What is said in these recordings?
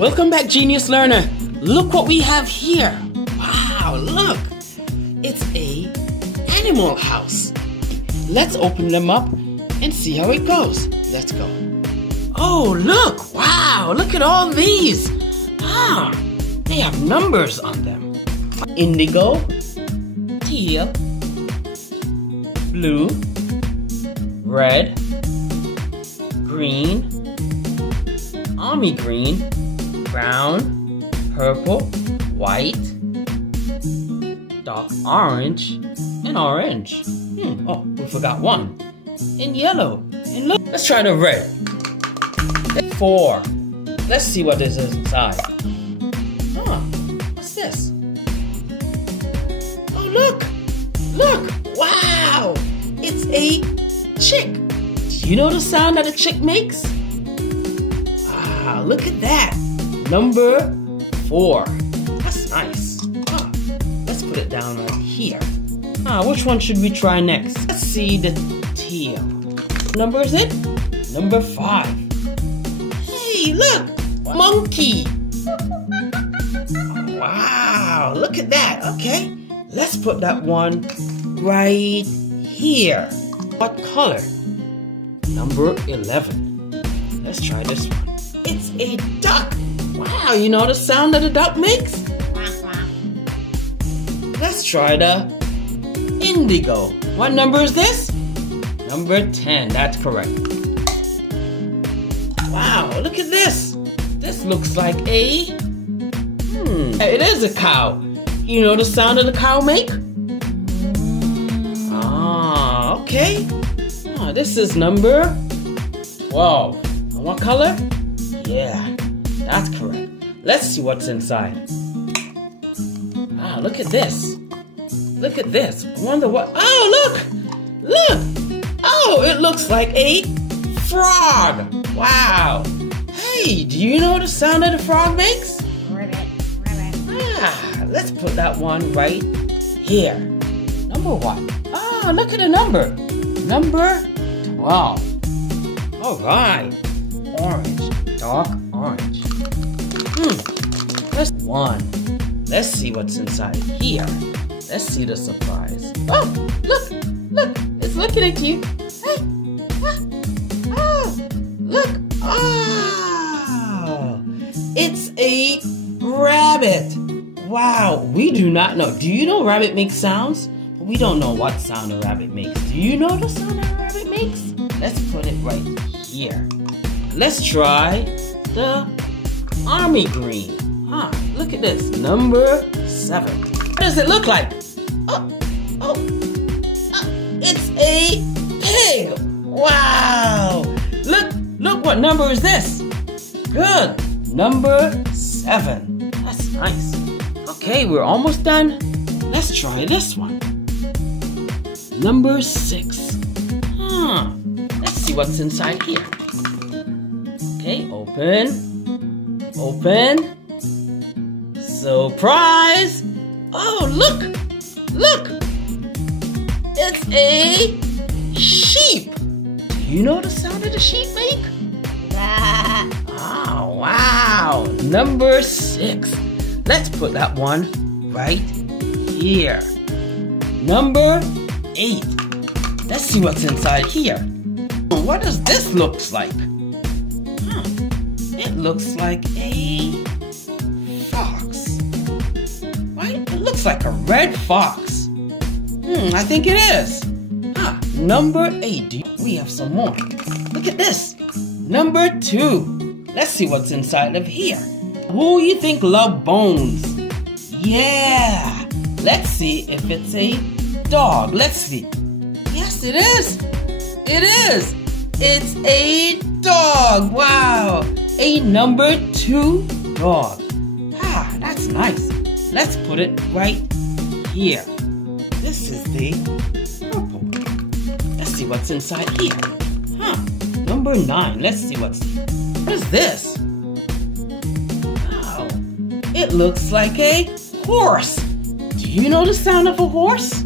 Welcome back, Genius Learner. Look what we have here. Wow, look. It's a animal house. Let's open them up and see how it goes. Let's go. Oh, look. Wow, look at all these. They have numbers on them. Indigo, teal, blue, red, green, army green, brown, purple, white, dark orange, and orange. Oh, we forgot one. And yellow. And look, let's try the red. 4. Let's see what this is inside. What's this? Oh, look. Look. Wow. It's a chick. Do you know the sound that a chick makes? Wow, look at that. Number 4. That's nice. Let's put it down right here. Which one should we try next? Let's see the teal. Number is it? Number 5. Hey, look! Monkey! Wow, look at that. Okay, let's put that one right here. What color? Number 11. Let's try this one. It's a duck. Wow, you know the sound that a duck makes? Let's try the indigo. What number is this? Number 10, that's correct. Wow, look at this. This looks like a... It is a cow. You know the sound that the cow make? Okay. This is number 12. And what color? Yeah, that's correct. Let's see what's inside. Look at this. Look at this. I wonder what... Oh, look! Look! Oh, it looks like a frog. Wow. Hey, do you know the sound that a frog makes? Ribbit. Let's put that one right here. Number 1. Look at the number. Number 12. All right. Orange. Dark orange. Let's 1. Let's see what's inside here. Let's see the surprise. Oh, look. Look. It's looking at you. Hey. Look. It's a rabbit. Wow. We do not know. Do you know rabbit makes sounds? But we don't know what sound a rabbit makes. Do you know the sound that a rabbit makes? Let's put it right here. Let's try the army green. Look at this. Number 7. What does it look like? It's a pig. Wow. Look what number is this? Good. Number 7. That's nice. Okay, we're almost done. Let's try this one. Number 6. Let's see what's inside here. Okay, open. Open. Surprise! Oh, look! Look! It's a sheep. Do you know the sound that the sheep make? Oh, wow! Number 6. Let's put that one right here. Number 8. Let's see what's inside here. What does this look like? It looks like a fox. Right? It looks like a red fox. I think it is. Number 8. We have some more. Look at this. Number 2. Let's see what's inside of here. Who you think love bones? Yeah. Let's see if it's a dog. Let's see. Yes, it is. It is. It's a dog. Wow. A number 2 dog. That's nice. Let's put it right here. This is the purple. Let's see what's inside here. Number 9. Let's see what is this? Wow. It looks like a horse. Do you know the sound of a horse?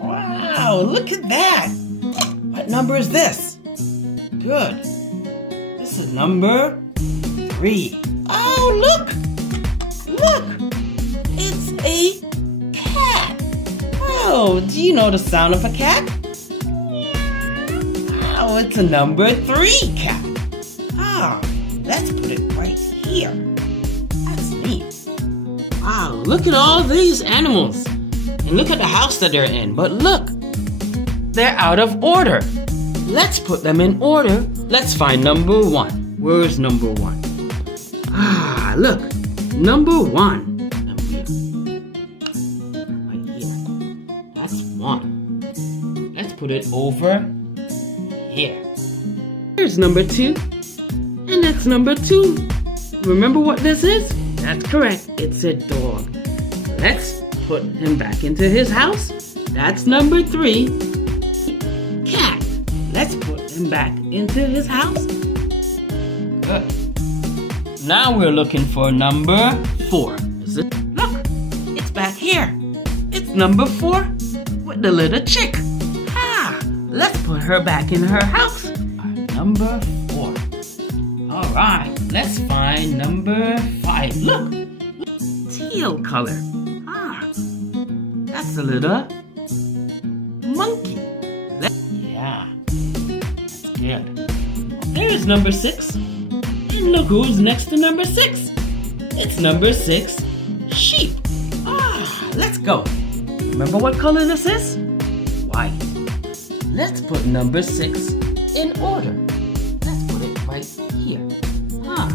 Wow, look at that. What number is this? Good. This is number 3. Oh, look! Look! It's a cat. Oh, do you know the sound of a cat? Oh, it's a number 3 cat. Ah, let's put it right here. That's neat. Wow, look at all these animals. And look at the house that they're in. But look, they're out of order. Let's put them in order. Let's find number 1. Where's number 1? Ah, look, number 1. Right here. That's 1. Let's put it over here. Here's number 2. And that's number 2. Remember what this is? That's correct. It's a dog. Let's put him back into his house. That's number 3. Cat. Let's put him back into his house. Good. Now we're looking for number 4. Is it? Look, it's back here. It's number 4 with the little chick. Ah, let's put her back in her house. Number 4. All right, let's find number 5. Look, teal color. Ah, that's a little monkey. Yeah, that's good. There's number 6. And look who's next to number 6. It's number 6, sheep. Ah, let's go. Remember what color this is? White. Let's put number 6 in order. Let's put it right here. Ah,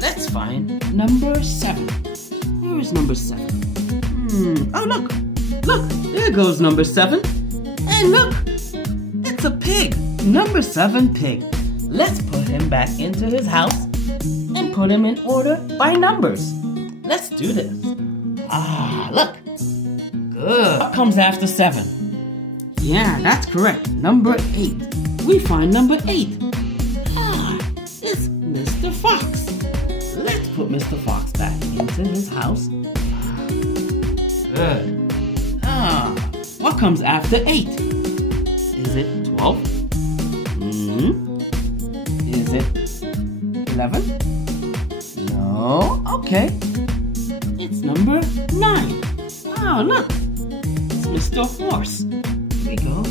let's find number 7. Where is number 7? Oh, look. Look, there goes number 7. And look, it's a pig. Number 7 pig. Let's put him back into his house and put him in order by numbers. Let's do this. Ah, look. Good. What comes after 7? Yeah, that's correct. Number 8. We find number 8. Ah, it's Mr. Fox. Let's put Mr. Fox back into his house. Good. Ah, what comes after 8? Is it 12? Is it 11? No. Okay. It's number 9. Oh, look. It's Mr. Horse. Here we go.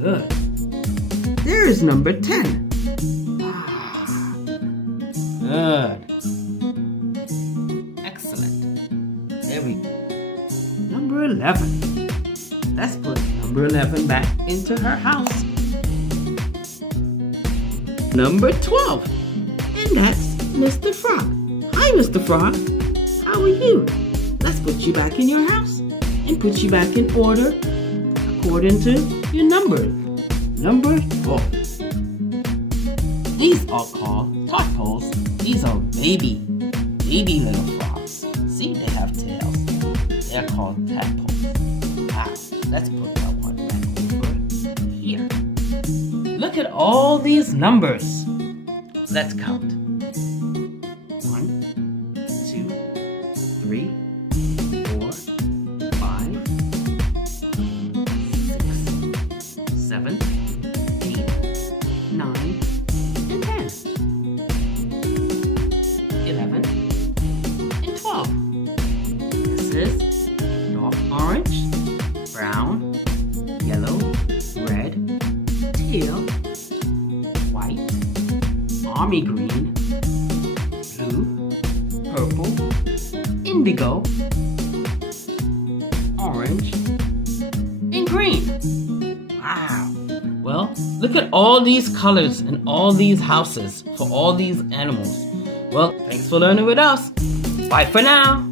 Good. There's number 10. Ah, good. Excellent. There we go. Number 11. Let's put number 11 back into her house. Number 12. And that's Mr. Frog. Hi, Mr. Frog. How are you? Let's put you back in your house and put you back in order according to your number. Number 12. These are called tadpoles. These are baby little frogs. See, they have tails. They're called tadpoles. Wow, let's put that one back over here. Look at all these numbers. Let's count. 1, 2, 3, 4, 5, 6, 7, 8, 9, and 10. 11 and 12. This is dark orange, brown, yellow, red, teal, white, army green, blue, purple, indigo, orange, and green. Wow. Well, look at all these colors and all these houses for all these animals. Well, thanks for learning with us. Bye for now.